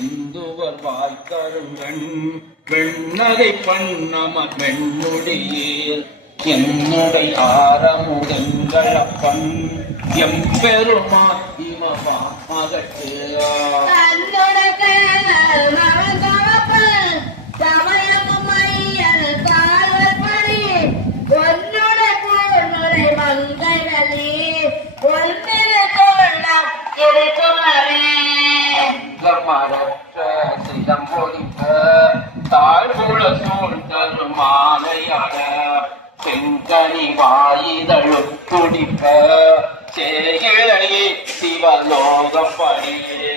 செந்துவர் வாய்க்கருங்கண் வெண்ணகை பண்ணமர் வெண்ணுடையீர் என்னுடைய ஆரமுதங்களப்பன் எம்பெருமா இமகட்டு தாழ்வுல சூழ்ந்தரு மாலையாட செங்கனி வாயிதழு துடிப்ப சேகிழையே சிவலோகம் படியே